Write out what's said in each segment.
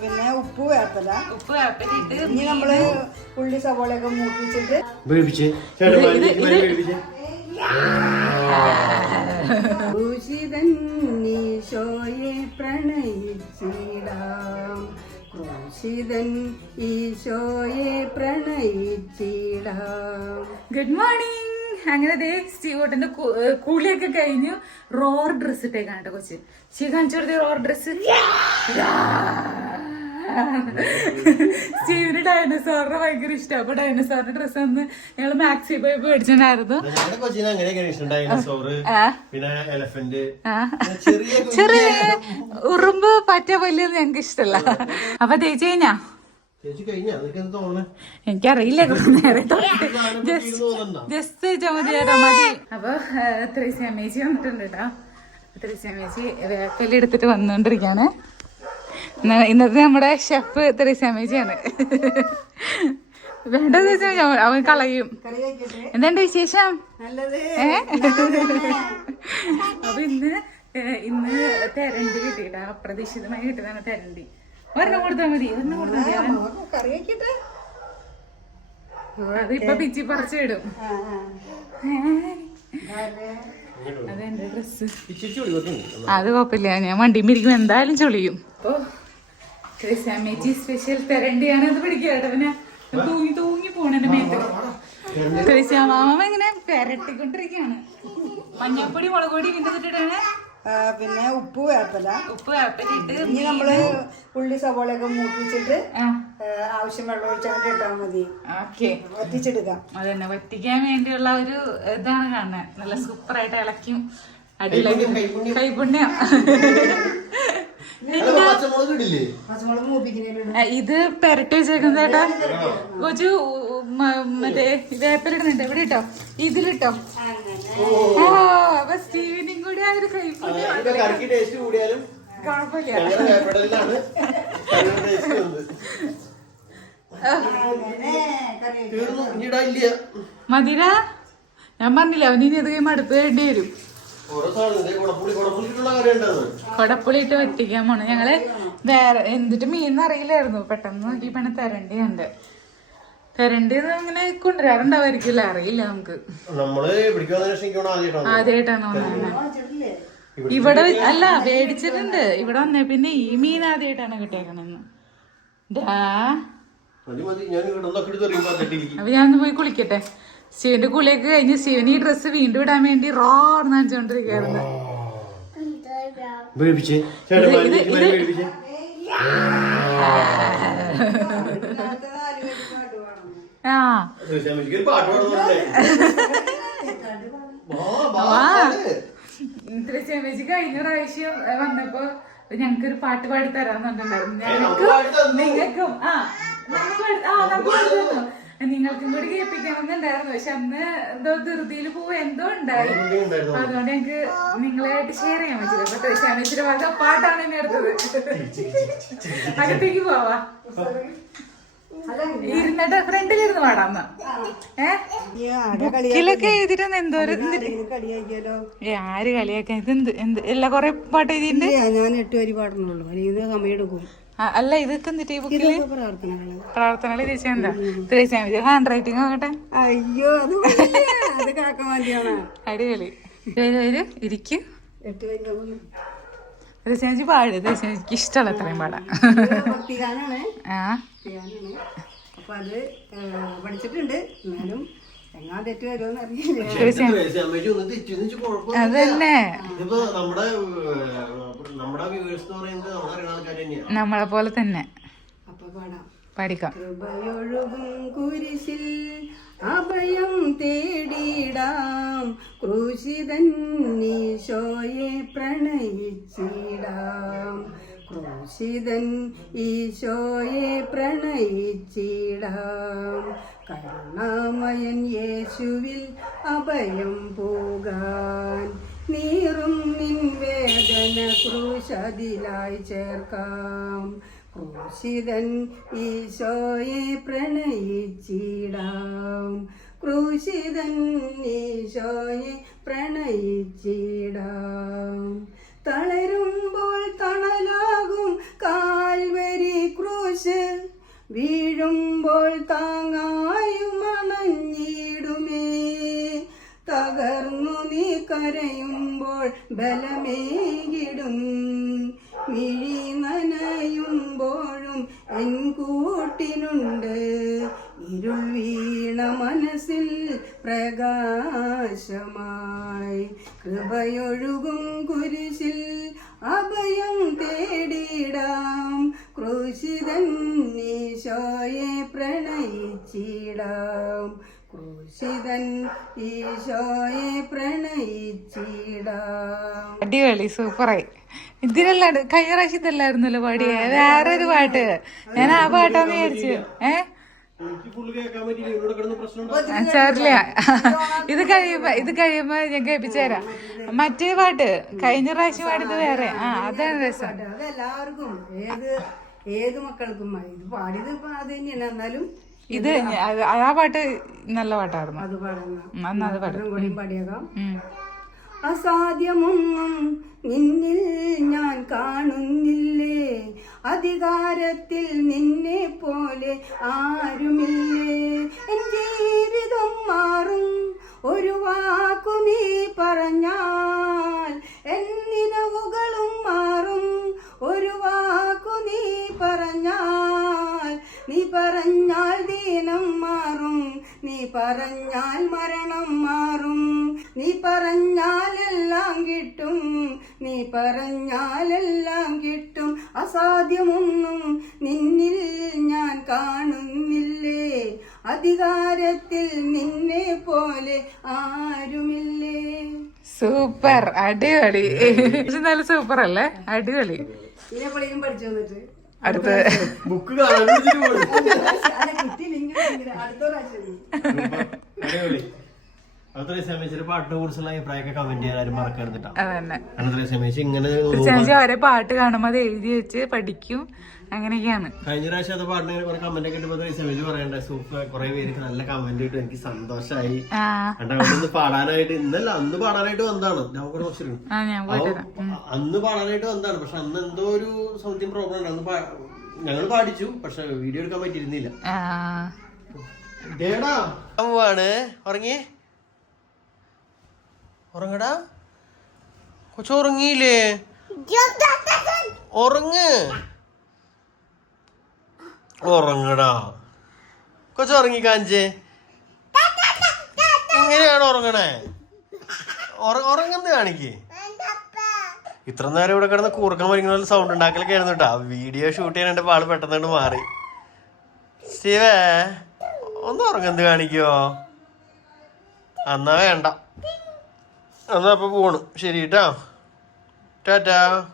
പിന്നെ ഉപ്പ് വേപ്പല ഉപ്പ് വേപ്പിലിട്ട് ഇനി നമ്മൾ ഉള്ളി സവോളയൊക്കെ മൂപ്പിച്ചിട്ട് വേവിച്ചേ. ഈശോയെ പ്രണയിച്ചിടാം. ക്രൂശിതൻ ഈശോയെ പ്രണയിച്ചിടാം. ഗുഡ് മോർണിംഗ് അങ്ങനെ ദേ സ്റ്റീവോട്ടന്റെ കൂളിയൊക്കെ കഴിഞ്ഞു റോർ ഡ്രസ് ഇട്ടേക്കാണ് കേട്ടോ കൊച്ചു. സ്റ്റീവ് കാണിച്ചു കൊടുത്തേ റോർ ഡ്രസ് സ്റ്റീവിന് ഡൈനോസോറിനെ ഭയങ്കര ഇഷ്ടം. അപ്പൊ ഡയനസോറിന്റെ ഡ്രസ് അന്ന് ഞങ്ങൾ മാക്സി പോയി മേടിച്ചിട്ടുണ്ടായിരുന്നു. ചെറിയ ഉറുമ്പ് പറ്റ വലിയ ഞങ്ങൾക്ക് ഇഷ്ടല്ല. അപ്പൊ തേച്ച് കഴിഞ്ഞാ? എനിക്കറിയില്ല ജസ്റ്റ് ചമതി ചേട്ടാ മതി. അപ്പൊ ത്രേസ്യ അമ്മേച്ചി വന്നിട്ടുണ്ട് കേട്ടോ. ത്രേസ്യ അമ്മേച്ചി വേപ്പല എടുത്തിട്ട് വന്നുകൊണ്ടിരിക്കാണ് ഇന്നത്തെ നമ്മുടെ ഷെഫ് ത്രേസ്യ അമ്മേച്ചിയാണ്. വേണ്ട ത്രേസ്യ അമ്മേച്ചി, അവൻ കളയും. എന്താണ്ട് വിശേഷം? ഏ? അപ്പൊ ഇന്ന് ഇന്ന് തെരണ്ടി കിട്ടിയിട്ടാ അപ്രതീക്ഷിതമായി കിട്ടിയതാണ് തെരണ്ടി. ഒരെണ്ണം കൊടുത്താൽ മതി ഒരെണ്ണം കൊടുത്താൽ മതി. കറി കഴിക്കട്ടെ അതിപ്പൊ പിച്ചി പറിച്ചിടും. അതെന്റെ കൊടുക്കുന്നു അത് കുഴപ്പമില്ല ഞാൻ വണ്ടി മിരിക്കും എന്തായാലും ചൊളിയും. അപ്പൊ ക്രിസ്ത്യാമേച്ചി സ്പെഷ്യൽ തെരണ്ടിയാണ് അത് പിടിക്കുക കേട്ടോ പിന്നെ തൂങ്ങി തൂങ്ങി പോണെന്റെ മേത്ത്. മാമ ഇങ്ങനെ പെരട്ടിക്കൊണ്ടിരിക്കുകയാണ്. മഞ്ഞപ്പൊടി മുളക് പൊടി വിന്നിട്ടിട്ടാണ് ആ, പിന്നെ ഉപ്പ് വേപ്പല ഉപ്പ് വേപ്പിലിട്ട് ഇനി നമ്മൾ ഉള്ളി സവോളയൊക്കെ മൂപ്പിച്ചിട്ട് ആവശ്യം വെള്ളം ഒഴിച്ചങ്ങോട്ട് ഇട്ടാൽ മതി. ഓക്കെ. വറ്റിച്ചെടുക്കാം. അതന്നെ വറ്റിക്കാൻ വേണ്ടിയുള്ള ഒരു ഇതാണ് കാണുന്നത് നല്ല സൂപ്പർ ആയിട്ട് ഇളക്കും അടിയിലേക്ക് കൈപുണ്യം. ഇത് പെരട്ടി വെച്ചേക്കുന്നത് ചേട്ടാ കൊച്ചു മറ്റേ വേപ്പിലിടുന്നുണ്ട് ഇവിടെ ഇട്ടോ ഇതിലിട്ടോ ഓ അപ്പൊ സ്റ്റീവിനും കൂടി ആ ഒരു കൈപ്പുണ്യം ഇപ്പൊ കറിക്ക് ടേസ്റ്റ് കൂടിയാലും കുഴപ്പമില്ല. ഞങ്ങളുടെ വേപ്പടലിലാണ് കറിയുടെ ടേസ്റ്റ് വന്നത് അങ്ങനെ കറി കഴിക്കാം. തീർന്നു. ഇനി ഇല്ല. മതിര ഞാൻ പറഞ്ഞില്ല അവന് ഇനി അത് കഴിയുമ്പോ അടുത്ത് വേണ്ടി വരും. ഓരോ സാധനം കുടപ്പുളി കുടപ്പുളിക്കുള്ള കറി കൊടപ്പുളിയിട്ട് വറ്റിക്കാൻ പോണു. ഞങ്ങൾ വേറെ എന്തിട്ട് മീൻ അറിയില്ലായിരുന്നു. പെട്ടെന്ന് നോക്കിയപ്പോണ് തരണ്ടി ഉണ്ട് തെരണ്ടി അങ്ങനെ കൊണ്ടുവരാറുണ്ടാവായിരിക്കില്ല അറിയില്ല നമുക്ക്. നമ്മൾ ആദ്യമായിട്ടാണ് ഇവിടെ അല്ല മേടിച്ചിട്ടുണ്ട്. ഇവിടെ വന്നേ പിന്നെ ഈ മീൻ ആദ്യമായിട്ടാണ് കിട്ടിയേക്കണെന്ന്. അപ്പൊ ഞാൻ പോയി കുളിക്കട്ടെ. ശിവന്റെ കുളിയൊക്കെ കഴിഞ്ഞ് ശിവന് ഈ ഡ്രസ്സ് വീണ്ടും ഇടാൻ വേണ്ടി റോന്ന് കാണിച്ചോണ്ടിരിക്കായിരുന്നു വേവിച്ചേ ചേട്ടൻ മാറ്റി വേവിച്ചേ അടുത്ത നാല് പേർക്ക് പാട്ട് പാടണം. ആ. ചേച്ചി കഴിഞ്ഞ പ്രാവശ്യം വന്നപ്പോ വന്നപ്പോ ഞങ്ങൾക്കൊരു പാട്ട് പാടി തരാന്നുണ്ടായിരുന്നു ഞങ്ങൾക്ക്. നിങ്ങൾക്കും ആ നിങ്ങൾക്കും കൂടി കേൾപ്പിക്കണമെന്നുണ്ടായിരുന്നു. പക്ഷെ അന്ന് എന്തോ ധൃതിയിൽ പോവുക എന്തോ ഉണ്ടായി. അതുകൊണ്ട് ഞങ്ങക്ക് നിങ്ങളായിട്ട് ഷെയർ ചെയ്യാൻ പറ്റില്ല. അപ്പൊ വക പാട്ടാണ് എന്നെ എടുത്തത് അകത്തേക്ക് പോവാ. ഇരുന്നിട്ട് ഫ്രണ്ടിലിരുന്ന് പാടാന്ന് ഏഹ് ഈ ആടെ കളി ബുക്കിലൊക്കെ എഴുതിട്ട് എന്തോരം ആരെങ്കിലും കളി ഏ ആര് കളിയാക്കാൻ ഇതെന്ത്? എന്ത്? എല്ലാ കൊറേ പാട്ട് എഴുതിയിട്ടുണ്ട്? ഞാൻ എട്ട് വരി പാടുന്നുള്ളൂ. ഇത് സമയം എടുക്കും. അല്ല ഇതൊക്കെ എന്നിട്ട് ഈ ബുക്കിൽ? പ്രാർത്ഥനകൾ. തിരിച്ചെന്താ തിരിച്ചാൽ ഹാൻഡ് റൈറ്റിംഗ് ആകട്ടെ. അയ്യോ അടിപൊളി. ഇരിക്കും. തിരിച്ചാൽ പാട്. തിരിച്ചാൽ എനിക്ക് ഇഷ്ടമല്ല അത്രയും പാടാ. ആ. ഭക്തിഗാനാണ് അപ്പൊ അത് പഠിച്ചിട്ടുണ്ട്. എന്നാലും എങ്ങാ തെറ്റ് വരുമെന്ന് അറിയില്ല. അമ്മയ്ക്ക് ഒന്ന് തെറ്റിന്ന് കുഴപ്പമില്ല അതന്നെ. ഇതിപ്പോ നമ്മുടെ ഏഹ്, നമ്മുടെ വ്യൂവേഴ്സ് എന്ന് പറയുന്നത് നമ്മുടെ ആൾക്കാർ തന്നെയാണ് നമ്മളെ പോലെ തന്നെ. അപ്പൊ പാടാം. പഠിക്കാം. കൃപയൊഴുകും കുരിശിൽ അഭയം തേടിടാം. ക്രൂശിതൻ നീശോയെ പ്രണയിച്ചിടാം. ക്രൂശിതൻ ഈശോയെ പ്രണയിച്ചിടാം. കരുണാമയൻ യേശുവിൽ അഭയം പോകാൻ. നീറും നിൻ വേദന ക്രൂശതിലായി ചേർക്കാം. ക്രൂശിതൻ ഈശോയെ പ്രണയിച്ചിടാം. ക്രൂശിതൻ ഈശോയെ പ്രണയിച്ചിടാം. തളരുമ്പോൾ തണലാകും കാൽവരി ക്രൂശ്. വീഴുമ്പോൾ താങ്ങായുമണഞ്ഞിടുമേ തകർന്നു നീ കരയുമ്പോൾ ബലമേകിടും. മിഴി നനയുമ്പോഴും എൻ കൂട്ടിനുണ്ട് ഇരുൾ വീണ മനസ്സിൽ പ്രകാശമായി. കൃപയൊഴുകും കുരിശിൽ അഭയം തേടിയിടാം ക്രൂശിതൻ ഈശോയെ പ്രണയിച്ചിടാം. ക്രൂശിതൻ ഈശോയെ പ്രണയിച്ചിടാം. അടിപൊളി സൂപ്പറായി. ഇതിലല്ലാണ്ട് കഴിഞ്ഞ പ്രാവശ്യം ഇതല്ലായിരുന്നല്ലോ വേറെ ഒരു പാട്ട്. ഞാൻ ആ പാട്ടാന്ന് വിചാരിച്ചു. ഏ? സാറില്ല. ഇത് കഴിയുമ്പോ ഇത് കഴിയുമ്പോ ഞാൻ കേൾപ്പിച്ചു തരാം. മറ്റേ പാട്ട് കഴിഞ്ഞ പ്രാവശ്യം പാടിയത് വേറെ. ആ അതാണ് രസം. എല്ലാവർക്കും ഏത് ഏത് മക്കൾക്കും ഇത് പാടിയത് ഇപ്പൊ അത് തന്നെയാണ്. എന്നാലും ഇത് ആ പാട്ട് നല്ല പാട്ടായിരുന്നു. അത് പാടും അതും കൂടി പാടിയേക്കാം. അസാധ്യമൊന്നും നിന്നിൽ ഞാൻ കാണുന്നില്ലേ? അധികാരത്തിൽ നിന്നെ പോലെ ആരുമില്ലേ? എൻ ജീവിതം മാറും ഒരു വാക്കു നീ പറഞ്ഞാൽ എന്നിനവുകളും മാറും ഒരു വാക്കു നീ പറഞ്ഞാൽ നീ പറഞ്ഞാൽ ദീനം മാറും നീ പറഞ്ഞാൽ മരണം മാറും. നീ പറഞ്ഞാലെല്ലാം കിട്ടും. നീ പറഞ്ഞാലെല്ലാം കിട്ടും. അസാധ്യമൊന്നും നിന്നിൽ ഞാൻ കാണുന്നില്ലേ? അധികാരത്തിൽ നിന്നെ പോലെ ആരുമില്ലേ? സൂപ്പർ അടിപൊളി. നല്ല സൂപ്പർ അല്ലേ? അടിപൊളി. പഠിച്ചു വന്നിട്ട് അടുത്ത. ബുക്ക് കാണാൻ ക്രിസ്ത്യാനിച്ച് അവരെ പാട്ട് കാണുമ്പോൾ അത് എഴുതി വെച്ച് പഠിക്കും. അങ്ങനെയൊക്കെയാണ്. കഴിഞ്ഞ പ്രാവശ്യം അത് പാട്ടിനെ കുറെ കമന്റ് ഒക്കെ ഇട്ടപ്പോ സമയത്ത് പറയണ്ടേ? സൂപ്പർ. കുറെ പേർക്ക് നല്ല കമന്റ് ഇട്ടു. എനിക്ക് സന്തോഷമായി ആ. പാടാനായിട്ട് ഇന്നല്ല അന്ന് പാടാനായിട്ട് വന്നതാണ്. ഞാൻ കൂടെ ആ ഞാൻ പോയിട്ട് അന്ന് പാടാനായിട്ട് വന്നതാണ്. പക്ഷെ അന്ന് എന്തോ ഒരു സംതിങ് പ്രോബ്ലം ഉണ്ട്. അന്ന് ഞങ്ങൾ പാടിച്ചു. പക്ഷെ വീഡിയോ എടുക്കാൻ പറ്റിയിരുന്നില്ല. ഉറങ്ങിയേ ഉറങ്ങടാ. കൊച്ചു ഉറങ്ങിയില്ലേ? ഉറങ്ങ്. ഉറങ്ങടാ. കൊച്ചു ഉറങ്ങി കാഞ്ചേ. എങ്ങനെയാണ് ഉറങ്ങണേ? ഉറങ്ങുന്നത് കാണിക്കേ. ഇത്ര നേരം ഇവിടെ കിടന്ന് കൂർക്കം വലിക്കുന്ന സൗണ്ട് ഉണ്ടാക്കലൊക്കെ ആയിരുന്നു കേട്ടോ. വീഡിയോ ഷൂട്ട് ചെയ്യാനായിട്ട് ആൾ പെട്ടെന്ന് മാറി. ശിവേ ഒന്ന് ഉറങ്ങുന്നത് കാണിക്കോ? അന്നാ വേണ്ട. എന്നാ അപ്പൊ പോണു. ശരി കേട്ടാ ടാറ്റാ.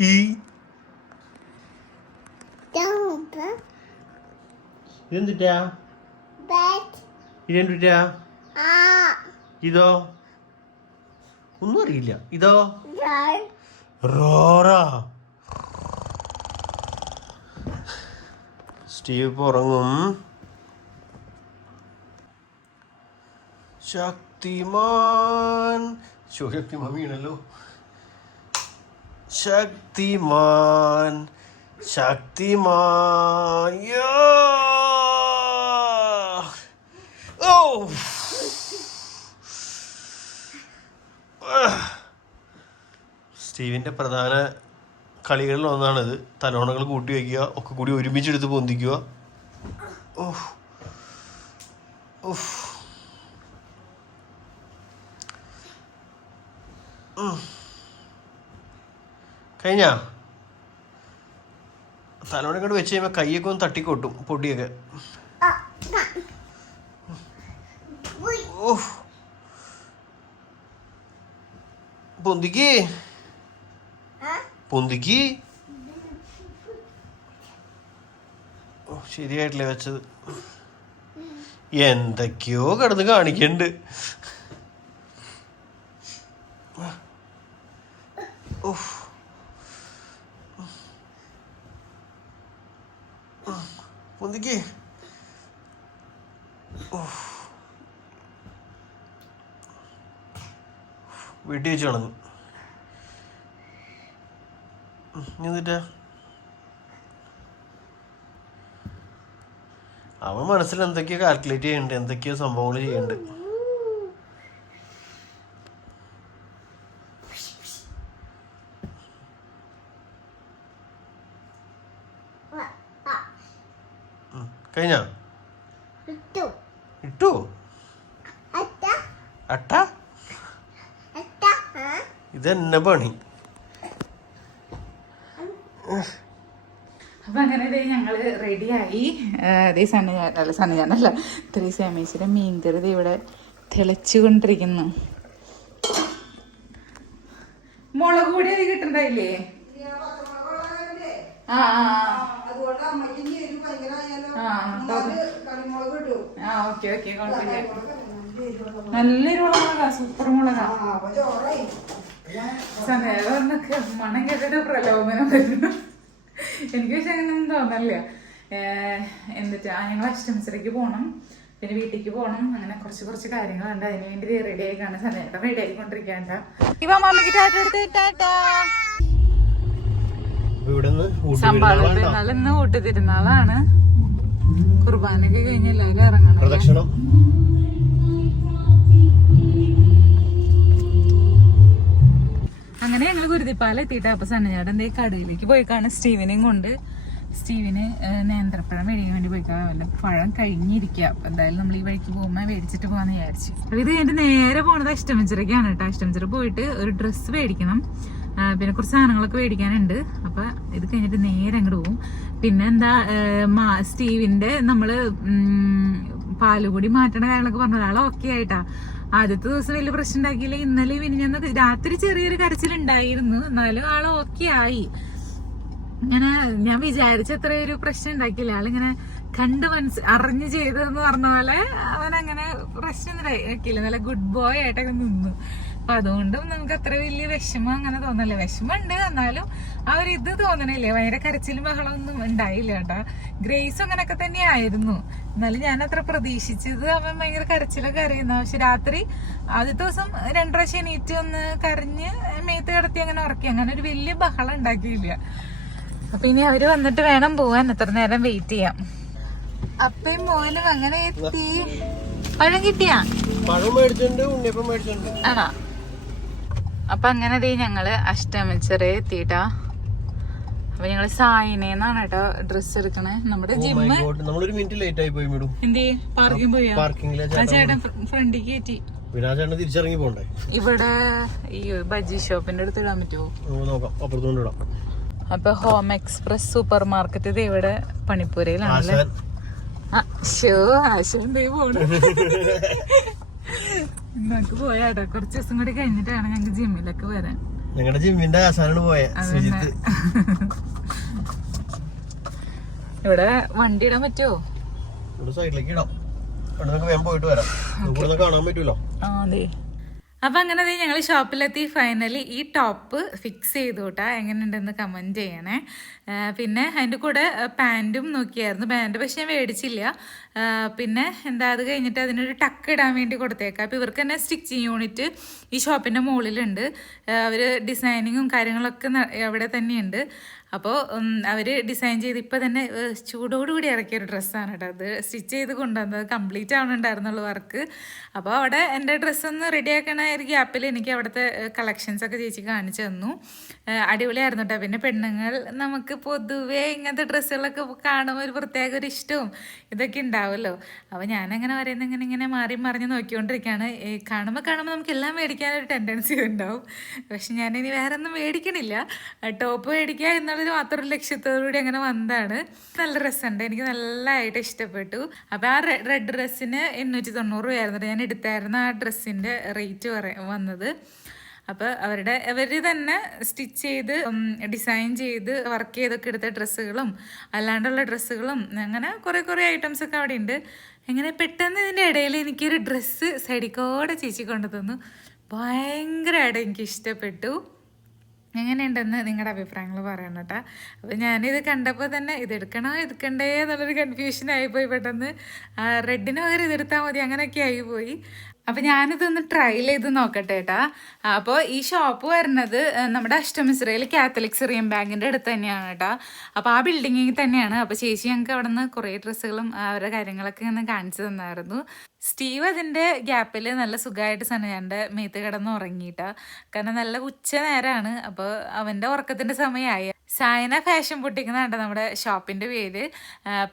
ഈ. ഇതെന്തിട്ടാ? ഇതോ? ഒന്നും അറിയില്ല. ഇതോ? റോറാ. സ്റ്റീവ് ഉറങ്ങും. ശക്തിമാൻ. ശിവശക്തിമാൻ വീണല്ലോ. ശക്തിമാൻ. ശക്തിമാൻ. ഓ സ്റ്റീവിന്റെ പ്രധാന കളികളിൽ ഒന്നാണിത് തലോണകൾ കൂട്ടി വയ്ക്കുക ഒക്കെ കൂടി ഒരുമിച്ചെടുത്ത് പൊന്തിക്കുക. ഓഹ് ഓഹ് കഴിഞ്ഞ? തലോണ ഇങ്ങോട്ട് വെച്ച് കഴിയുമ്പോൾ കൈയൊക്കെ ഒന്ന് തട്ടിക്കൊട്ടും പൊടിയൊക്കെ. ഓഹ് പൊന്തിക്ക്. പൊന്തിക്ക് ശരിയായിട്ടില്ലേ വെച്ചത്. എന്തൊക്കെയോ കിടന്ന് കാണിക്കണ്ട്. പൊന്തിക്ക് വെട്ടി വെച്ച് കളഞ്ഞു എന്നിട്ടാ അവൻ മനസ്സിൽ എന്തൊക്കെയോ കാൽക്കുലേറ്റ് ചെയ്യുന്നുണ്ട് എന്തൊക്കെയോ സംഭവങ്ങൾ ചെയ്യുന്നുണ്ട്. കഴിഞ്ഞ? ഇട്ടു. അട്ട. ഇതെന്നെ പണി. അപ്പൊ അങ്ങനെ ദേ ഞങ്ങൾ റെഡിയായി അതേ സണ്ണിയാനല്ല അല്ല ത്രീ ത്രേസി അമ്മേശ്വരം മീൻകറി ദേ ഇവിടെ തിളച്ചുകൊണ്ടിരിക്കുന്നു. മുളക് പൊടി അത് കിട്ടണ്ടായില്ലേ ആ ആ, ഓക്കെ ഓക്കെ കുഴപ്പമില്ല. നല്ലൊരു മുളകാ സൂപ്പർ മുളകാ. സന്ധ്യാന്നൊക്കെ മണം കേട്ടിട്ട് പ്രലോഭനം വരുന്നു. എനിക്ക് പക്ഷെ അങ്ങനെ ഒന്നും തോന്നല്ല എന്നിട്ടാ ഞങ്ങൾ അഷ്ടമിശ്രയ്ക്ക് പോകണം പിന്നെ വീട്ടിലേക്ക് പോകണം അങ്ങനെ കുറച്ച് കുറച്ച് കാര്യങ്ങളുണ്ട്. അതിന് വേണ്ടി റെഡി ആയിക്കാണ്. സമയത്ത് റെഡി ആയിക്കൊണ്ടിരിക്കാണ്ട ഇവ മമ്മിക്ക് ടാറ്റ എടുത്ത് ടാറ്റാ ഇവിടെ നിന്ന് സമ്പാള പെരുന്നാൾ ഇന്ന് ഊട്ട് തിരുനാളാണ് കുർബാനൊക്കെ കഴിഞ്ഞ് എല്ലാവരും ഇറങ്ങണം അങ്ങനെ ഞങ്ങൾ ഗുരുതിപ്പാലം എത്തിയിട്ട് അപ്പൊ സന്നജാട് എന്തേ കടയിലേക്ക് പോയിക്കാണ്. സ്റ്റീവിനെയും കൊണ്ട് സ്റ്റീവിന് നേന്ത്രപ്പഴം മേടിക്കാൻ വേണ്ടി പോയിക്കാ വല്ല പഴം കഴിഞ്ഞിരിക്കുക. അപ്പൊ എന്തായാലും നമ്മൾ ഈ വഴിക്ക് പോകുമ്പോൾ മേടിച്ചിട്ട് പോകാന്ന് വിചാരിച്ചു. അപ്പൊ ഇത് കഴിഞ്ഞിട്ട് നേരെ പോണത് അഷ്ടമിച്ചിറക്കാണ് കേട്ടോ. അഷ്ടമിച്ചിറ പോയിട്ട് ഒരു ഡ്രസ്സ് മേടിക്കണം. പിന്നെ കുറച്ച് സാധനങ്ങളൊക്കെ മേടിക്കാനുണ്ട്. അപ്പൊ ഇത് കഴിഞ്ഞിട്ട് നേരെ അങ്ങോട്ട് പോകും പിന്നെ എന്താ മാ- സ്റ്റീവിന്റെ നമ്മൾ ഉം, പാലുകൂടി മാറ്റണ കാര്യങ്ങളൊക്കെ പറഞ്ഞ ഒരാൾ ഓക്കെ ആയിട്ടാ. ആദ്യത്തെ ദിവസം വലിയ പ്രശ്നം ഉണ്ടാക്കിയില്ല. ഇന്നലെ വിനിഞ്ഞന്ന് രാത്രി ചെറിയൊരു കരച്ചിൽ ഉണ്ടായിരുന്നു എന്നാലും ആൾ ഓക്കെ ആയി. ഇങ്ങനെ ഞാൻ വിചാരിച്ച അത്ര ഒരു പ്രശ്നം ഉണ്ടാക്കിയില്ല. ആളിങ്ങനെ കണ്ട് മനസ്സ് അറിഞ്ഞ് ചെയ്തതെന്ന് പറഞ്ഞ പോലെ അവനങ്ങനെ പ്രശ്നം ആക്കിയില്ല നല്ല ഗുഡ് ബോയ് ആയിട്ടൊക്കെ നിന്നു. അതുകൊണ്ടും നമുക്ക് അത്ര വലിയ വിഷമം അങ്ങനെ തോന്നല്ലേ. വിഷമം ഉണ്ട് എന്നാലും ആ ഒരു ഇത് തോന്നണില്ലേ? ഭയങ്കര കരച്ചിലും ബഹളമൊന്നും ഉണ്ടായില്ല കേട്ടോ. ഗ്രേസ് അങ്ങനെയൊക്കെ തന്നെ ആയിരുന്നു എന്നാലും ഞാൻ അത്ര പ്രതീക്ഷിച്ചത് അവൻ ഭയങ്കര കരച്ചിലൊക്കെ അറിയുന്ന. പക്ഷെ രാത്രി ആദ്യത്തെ ദിവസം രണ്ടു പ്രാവശ്യം എണീറ്റ് ഒന്ന് കരഞ്ഞ് മേത്ത് കിടത്തി അങ്ങനെ ഉറക്കി. അങ്ങനെ ഒരു വലിയ ബഹളം ഉണ്ടാക്കിയില്ല. അപ്പൊ ഇനി അവർ വന്നിട്ട് വേണം പോവാൻ. എത്ര നേരം വെയിറ്റ് ചെയ്യാം. അപ്പയും മോനും അങ്ങനെ എത്തി. പഴം കിട്ടിയാ? പഴം മേടിച്ചിട്ടുണ്ട് ഉണ്ണിയപ്പം മേടിച്ചിട്ടുണ്ട് ആണോ? അപ്പൊ അങ്ങനെ ദേ ഞങ്ങൾ അഷ്ടമിച്ചറേ എത്തിട്ടാ അപ്പൊ ഞങ്ങൾ സായിനേന്നാണ് കേട്ടോ ഡ്രസ് എടുക്കണേ. നമ്മുടെ ജിമ്മ് നമ്മളൊരു മിനിറ്റ് ലേറ്റ് ആയി പോയി മേഡം. എന്തേ? പാർക്കിംഗ് പോയാ? ചേട്ടൻ ഫ്രണ്ടിൽ കയറ്റി. തിരിച്ചിറങ്ങി പോണ്ടേ? ഇവിടെ ഈ ബജി ഷോപ്പിന്റെ അടുത്ത് ഇടാൻ പറ്റുമോ അപ്പൊ ഹോം എക്സ്പ്രസ് സൂപ്പർ മാർക്കറ്റ് ഇത് ഇവിടെ പണിപ്പൂരയിലാണല്ലേ? ആശോ ആശോ പോണ്. നമുക്ക് പോയാട്ടോ കുറച്ച് ദിവസം കൂടി കഴിഞ്ഞിട്ടാണ് ഞങ്ങൾക്ക് ജിമ്മിലൊക്കെ വരാൻ. ഞങ്ങളുടെ ജിമ്മിന്റെ ആശാനാണ് പോയെ സുജിത്ത്. ഇവിടെ വണ്ടി ഇടാൻ പറ്റുമോ ഇവിടെ സൈഡിലേക്ക് ഇടാം. അവിടെ നമുക്ക് വേഗം പോയിട്ട് വരാം. ഇവിടെ കാണാൻ പറ്റൂലോ? ആ അതെ. അപ്പൊ അങ്ങനെ ദേ ഞങ്ങൾ ഷോപ്പിലെത്തി ഫൈനലി ഈ ടോപ്പ് ഫിക്സ് ചെയ്തു കേട്ടാ എങ്ങനെയുണ്ടെന്ന് കമന്റ് ചെയ്യണേ. പിന്നെ അതിന്റെ കൂടെ പാന്റും നോക്കിയായിരുന്നു. പാന്റ് പക്ഷേ ഞാൻ മേടിച്ചില്ല. പിന്നെ എന്താ അത് കഴിഞ്ഞിട്ട് അതിനൊരു ടക്ക് ഇടാൻ വേണ്ടി കൊടുത്തേക്കാം. അപ്പോൾ ഇവർക്ക് തന്നെ സ്റ്റിച്ചിങ് യൂണിറ്റ് ഈ ഷോപ്പിന്റെ മുകളിലുണ്ട് അവർ ഡിസൈനിങ്ങും കാര്യങ്ങളൊക്കെ അവിടെ തന്നെയുണ്ട്. അപ്പോൾ അവർ ഡിസൈൻ ചെയ്ത് ഇപ്പോൾ തന്നെ ചൂടോടുകൂടി ഇറക്കിയ ഒരു ഡ്രസ്സാണ് കേട്ടോ അത് സ്റ്റിച്ച് ചെയ്ത് കൊണ്ടുവന്നത് കംപ്ലീറ്റ് ആവണുണ്ടായിരുന്നുള്ളൂ വർക്ക് അപ്പോൾ അവിടെ എന്റെ ഡ്രസ്സൊന്ന് റെഡിയാക്കണ ഒരു ഗ്യാപ്പിൽ എനിക്ക് അവിടുത്തെ കളക്ഷൻസ് ഒക്കെ ചേച്ചി കാണിച്ചു തന്നു. അടിപൊളിയായിരുന്നു കേട്ടോ പിന്നെ പെണ്ണുങ്ങൾ നമുക്ക് പൊതുവേ ഇങ്ങനത്തെ ഡ്രസ്സുകളൊക്കെ കാണുമ്പോൾ ഒരു പ്രത്യേക ഒരു ഇഷ്ടവും ഇതൊക്കെ ഉണ്ടാവുമല്ലോ. അപ്പോൾ ഞാനങ്ങനെ പറയുന്ന ഇങ്ങനെ ഇങ്ങനെ മാറി മറിഞ്ഞ് നോക്കിക്കൊണ്ടിരിക്കുകയാണ്. കാണുമ്പോൾ കാണുമ്പോൾ നമുക്ക് എല്ലാം മേടിക്കാനൊരു ടെൻഡൻസി ഉണ്ടാവും. പക്ഷെ ഞാനിനി വേറെ ഒന്നും മേടിക്കണില്ല ടോപ്പ് മേടിക്കുക എന്നുള്ളൊരു മാത്രം ലക്ഷ്യത്തോടുകൂടി അങ്ങനെ വന്നതാണ്. നല്ല രസമുണ്ട്. എനിക്ക് നല്ലതായിട്ട് ഇഷ്ടപ്പെട്ടു. അപ്പോൾ ആ റെഡ് ഡ്രസ്സിന് എണ്ണൂറ്റി തൊണ്ണൂറ് രൂപയായിരുന്നു ഞാൻ എടുത്തായിരുന്ന ആ ഡ്രസ്സിന്റെ റേറ്റ് പറ വന്നത്. അപ്പോൾ അവരുടെ അവർ തന്നെ സ്റ്റിച്ച് ചെയ്ത് ഡിസൈൻ ചെയ്ത് വർക്ക് ചെയ്തൊക്കെ എടുത്ത ഡ്രസ്സുകളും അല്ലാണ്ടുള്ള ഡ്രസ്സുകളും അങ്ങനെ കുറേ കുറേ ഐറ്റംസ് ഒക്കെ അവിടെ ഉണ്ട്. അങ്ങനെ പെട്ടെന്ന് ഇതിന്റെ ഇടയിൽ എനിക്കൊരു ഡ്രസ്സ് സൈഡിക്കോടെ ചേച്ചി കൊണ്ടു തന്നു ഭയങ്കരമായിട്ട് എനിക്ക് ഇഷ്ടപ്പെട്ടു. എങ്ങനെയുണ്ടെന്ന് നിങ്ങളുടെ അഭിപ്രായങ്ങൾ പറയണം കേട്ടോ അപ്പോൾ ഞാനിത് കണ്ടപ്പോൾ തന്നെ ഇത് എടുക്കണോ എടുക്കണ്ടേ എന്നുള്ളൊരു കൺഫ്യൂഷൻ ആയിപ്പോയി പെട്ടെന്ന്. റെഡിന് പകരം ഇതെടുത്താൽ മതി അങ്ങനെയൊക്കെ ആയിപ്പോയി അപ്പൊ ഞാനിതൊന്ന് ട്രൈ ചെയ്ത് നോക്കട്ടെ ഏട്ടാ. അപ്പോൾ ഈ ഷോപ്പ് വരുന്നത് നമ്മുടെ അഷ്ടമിശ്രയിൽ കാത്തലിക് സിറിയൻ ബാങ്കിന്റെ അടുത്ത് തന്നെയാണ് കേട്ടോ അപ്പോൾ ആ ബിൽഡിങ്ങിൽ തന്നെയാണ്. അപ്പോൾ ചേച്ചി ഞങ്ങൾക്ക് അവിടെ നിന്ന് കുറേ ഡ്രസ്സുകളും അവരുടെ കാര്യങ്ങളൊക്കെ ഇങ്ങനെ കാണിച്ചു തന്നായിരുന്നു. സ്റ്റീവ് അതിന്റെ ഗ്യാപ്പിൽ നല്ല സുഖമായിട്ട് സനയാന്റെ മേത്ത് കിടന്ന് ഉറങ്ങിയിട്ടാ കാരണം നല്ല ഉച്ച നേരമാണ് അപ്പോൾ അവന്റെ ഉറക്കത്തിന്റെ സമയമായി സായന ഫാഷൻ പൊട്ടിക്കുന്നതാണ് നമ്മുടെ ഷോപ്പിന്റെ പേര്.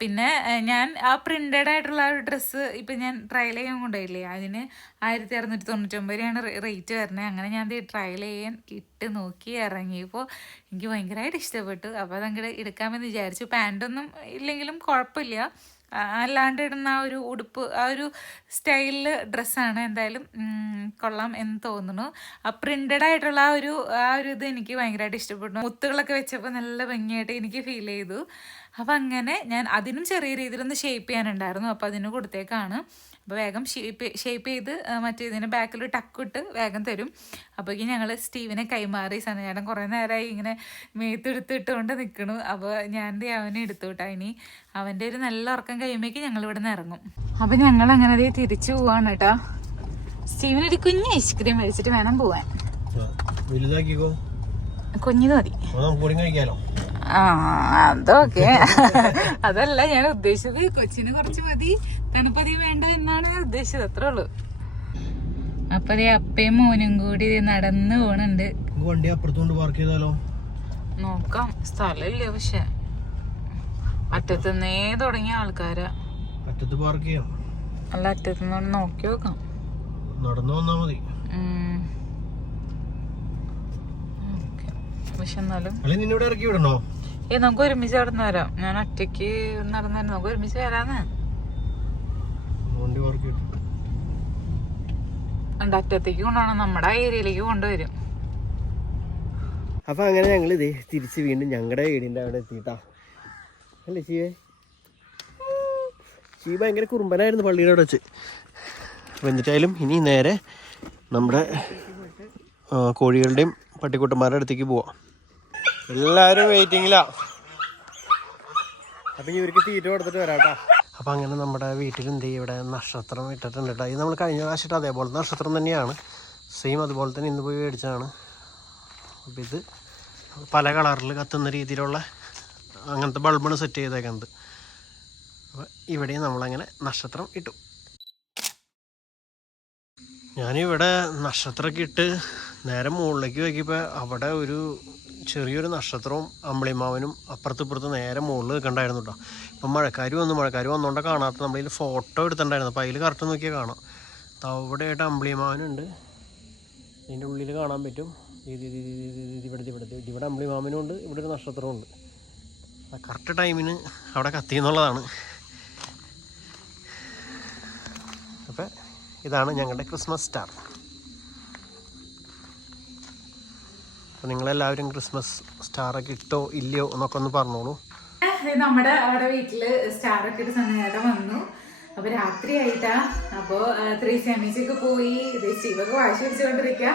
പിന്നെ ഞാൻ ആ പ്രിന്റഡ് ആയിട്ടുള്ള ഒരു ഡ്രസ്സ് ഇപ്പം ഞാൻ ട്രയൽ ചെയ്യാൻ കൊണ്ടുപോയില്ലേ? അതിന് ആയിരത്തി അറുന്നൂറ്റി തൊണ്ണൂറ്റൊമ്പത് രൂപയാണ് റേറ്റ് വരുന്നത്. അങ്ങനെ ഞാൻ ട്രയൽ ചെയ്യാൻ ഇട്ട് നോക്കി ഇറങ്ങിയപ്പോൾ എനിക്ക് ഭയങ്കരമായിട്ട് ഇഷ്ടപ്പെട്ടു. അപ്പോൾ അതങ്ങോട്ട് എടുക്കാമെന്ന് വിചാരിച്ചു. പാന്റൊന്നും ഇല്ലെങ്കിലും കുഴപ്പമില്ല. അല്ലാണ്ട് ഇടുന്ന ആ ഒരു ഉടുപ്പ് ആ ഒരു സ്റ്റൈലിൽ ഡ്രസ്സാണ് എന്തായാലും കൊള്ളാം എന്ന് തോന്നുന്നു. ആ പ്രിന്റഡ് ആയിട്ടുള്ള ആ ഒരു ആ ഒരു ഇത് എനിക്ക് ഭയങ്കരമായിട്ട് ഇഷ്ടപ്പെട്ടു മുത്തുകളൊക്കെ വെച്ചപ്പോൾ നല്ല ഭംഗിയായിട്ട് എനിക്ക് ഫീൽ ചെയ്തു. അപ്പം അങ്ങനെ ഞാൻ അതിനും ചെറിയ രീതിയിലൊന്ന് ഷേപ്പ് ചെയ്യാനുണ്ടായിരുന്നു. അപ്പോൾ അതിന് കൊടുത്തേക്കാണ്. അപ്പോൾ വേഗം ഷേപ്പ് ഷേപ്പ് ചെയ്ത് മറ്റേ ഇതിന്റെ ബാക്കിൽ ടക്കിട്ട് വേഗം തരും. അപ്പോഴേക്കും ഞങ്ങൾ സ്റ്റീവിനെ കൈമാറി സനചേട്ടൻ കുറേ നേരമായി ഇങ്ങനെ മേത്തെടുത്തിട്ടുകൊണ്ട് നിൽക്കണു അപ്പോൾ ഞാൻ അവനെ എടുത്തു കേട്ടോ ഇനി അവന്റെ ഒരു നല്ല ഉറക്കം കഴിയുമ്പോഴേക്ക് ഞങ്ങൾ ഇവിടെ നിന്ന് ഇറങ്ങും. അപ്പോൾ ഞങ്ങൾ അങ്ങനെ തിരിച്ചു പോവാണ് കേട്ടോ സ്റ്റീവിന് ഒരു കുഞ്ഞ് ഐസ്ക്രീം മേടിച്ചിട്ട് വേണം പോവാൻ. കുഞ്ഞിത് മതി. ആ അതൊക്കെ. അതല്ല ഞാൻ ഉദ്ദേശിച്ചത് കൊച്ചിന് കുറച്ച് മതി. തണുപ്പതി വേണ്ട എന്നാണ് ഞാൻ ഉദ്ദേശിച്ചത്. അത്രേ ഉള്ളു. അപ്പൊ അപ്പയും മോനും കൂടി നടന്ന് പോണുണ്ട്. വണ്ടി അപ്പുറത്തോണ്ട് പാർക്ക് ചെയ്താലോ? നോക്കാം. സ്ഥലമില്ല പക്ഷെ. അറ്റത്തുനിന്നേ തുടങ്ങിയ ആൾക്കാരാ. അറ്റത്ത് പാർക്ക് ചെയ്യാം അല്ല അറ്റത്തുനിന്ന് നോക്കി നോക്കാം. നടന്നു വന്നാ മതി. പക്ഷെ എന്നാലും നിന്നോട് ഇറക്കി വിടണോ? ഏ നമുക്ക് ഒരുമിച്ച് നടന്നു വരാം. ഞാൻ ഒറ്റയ്ക്ക് നടന്നു വരാം. നമുക്ക് ഒരുമിച്ച് വരാന്ന് ഉണ്ട് അറ്റത്തേക്ക് കൊണ്ടുപോകണം. നമ്മുടെ ഏരിയയിലേക്ക് കൊണ്ടുവരും. അപ്പൊ അങ്ങനെ ഞങ്ങൾ ഇതേ തിരിച്ച് വീണ്ടും ഞങ്ങളുടെ വീടിന്റെ അവിടെ എത്തിയിട്ടാ. അല്ലേ ശിവേ? ശിവ ഭയങ്കര കുറുമ്പനായിരുന്നു പള്ളിയുടെ അവിടെ വെച്ച്. വന്നിട്ടായാലും എന്നിട്ടായാലും ഇനി നേരെ നമ്മുടെ കോഴികളുടെയും പട്ടിക്കുട്ടന്മാരുടെ അടുത്തേക്ക് പോവാം. എല്ലാവരും വെയിറ്റിങ്ങിലാ അപ്പൊ ഇനി ഇവർക്ക് തീറ്റ കൊടുത്തിട്ട് വരാം കേട്ടോ. അപ്പൊ അങ്ങനെ നമ്മുടെ വീട്ടിൽ എന്ത് ചെയ്യും ഇവിടെ നക്ഷത്രം ഇട്ടിട്ടുണ്ട് കേട്ടോ. ഇത് നമ്മൾ കഴിഞ്ഞ പ്രാവശ്യം അതേപോലെ നക്ഷത്രം തന്നെയാണ്. സെയിം അതുപോലെ തന്നെ ഇന്ന് പോയി മേടിച്ചതാണ്. അപ്പൊ ഇത് പല കളറിൽ കത്തുന്ന രീതിയിലുള്ള അങ്ങനത്തെ ബൾബാണ് സെറ്റ് ചെയ്തേക്കുന്നത്. അപ്പോൾ നമ്മൾ നമ്മളങ്ങനെ നക്ഷത്രം ഇട്ടു. ഞാനിവിടെ നക്ഷത്രമൊക്കെ ഇട്ട് നേരെ മുകളിലേക്ക് നോക്കിയപ്പോൾ അവിടെ ഒരു ചെറിയൊരു നക്ഷത്രവും അമ്പിളിമാവനും അപ്പുറത്തിപ്പുറത്ത് നേരെ മുകളിൽ നിൽക്കണ്ടായിരുന്നു കേട്ടോ. ഇപ്പം മഴക്കാർ വന്നു. മഴക്കാർ വന്നുകൊണ്ട് കാണാത്ത നമ്മളിൽ ഫോട്ടോ എടുത്തിട്ടുണ്ടായിരുന്നു. അപ്പോൾ അതിൽ കറക്റ്റ് നോക്കിയാൽ കാണാം. തവിടെയായിട്ട് അമ്പിളിമാവനുണ്ട്. ഇതിന്റെ ഉള്ളിൽ കാണാൻ പറ്റും. ഇവിടെ ഇവിടെ ഇവിടെ അമ്പളിമാമനും ഉണ്ട്. ഇവിടെ ഒരു നക്ഷത്രമുണ്ട് കറക്റ്റ് ടൈമിന് അവിടെ കത്തി എന്നുള്ളതാണ്. അപ്പം ഇതാണ് ഞങ്ങളുടെ ക്രിസ്മസ് സ്റ്റാർ അപ്പം നിങ്ങളെല്ലാവരും ക്രിസ്മസ് സ്റ്റാറൊക്കെ ഇട്ടോ ഇല്ലയോ എന്നൊക്കെ ഒന്ന് പറഞ്ഞോളൂ. നമ്മുടെ അവിടെ സ്റ്റാർ ഒക്കെ ഒരു സമയം വന്നു. അപ്പൊ രാത്രി ആയിട്ടാ. അപ്പൊ ത്രീസേമിച്ചൊക്കെ പോയി. ഇത് ശിവൊക്കെ വാശി പിടിച്ചുകൊണ്ടിരിക്കുക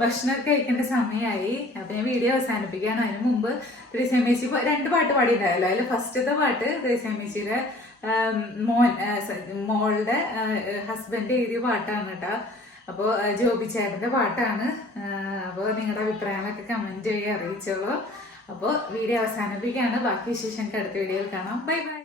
ഭക്ഷണമൊക്കെ കഴിക്കേണ്ട സമയമായി. അപ്പൊ ഞാൻ വീഡിയോ അവസാനിപ്പിക്കുകയാണ് അതിന് മുമ്പ് ത്രീസേമിച്ചി രണ്ട് പാട്ട് പാടിയിട്ടുണ്ടായല്ലോ അതിൽ ഫസ്റ്റത്തെ പാട്ട് ത്രീസേമിച്ചിയുടെ മോൻ ആ, മോളുടെ ഹസ്ബൻഡ് എഴുതിയ പാട്ടാണ് കേട്ടോ. അപ്പോൾ ജോബി ചേട്ടന്റെ പാട്ടാണ്. അപ്പോൾ നിങ്ങളുടെ അഭിപ്രായങ്ങളൊക്കെ കമന്റ് ചെയ്യുക അറിയിച്ചോളൂ. അപ്പോൾ വീഡിയോ അവസാനിപ്പിക്കുകയാണ്. ബാക്കി വിശേഷം അടുത്ത വീഡിയോയിൽ കാണാം. Bye bye